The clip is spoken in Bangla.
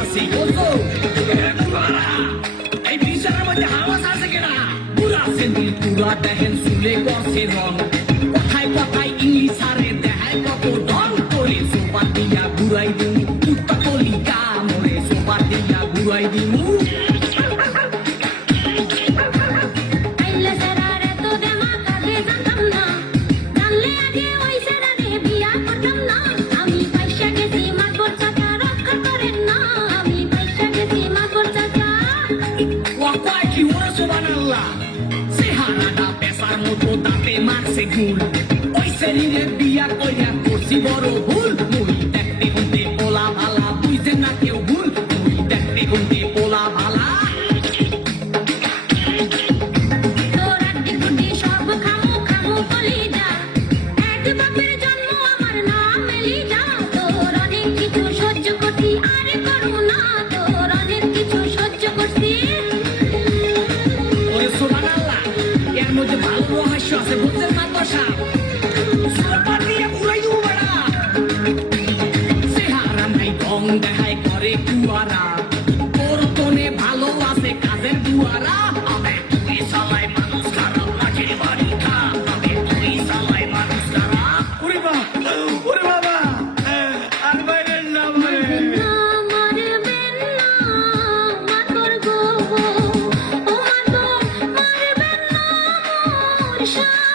আছে বুঝছ? এ পুরারা, এই বিচারের মধ্যে আছে কিনা? পুরা সেন্দিল পুরা দেখেন চুলে করছে রং। মতো দাঁতে মারছে গুল ওই শরীরে বিয়া কইরা করছি বড় ভুল। পাঁচশো আছে বুঝছেন মাদ্রাসা দেখায় করে কুয়ারা। 啥？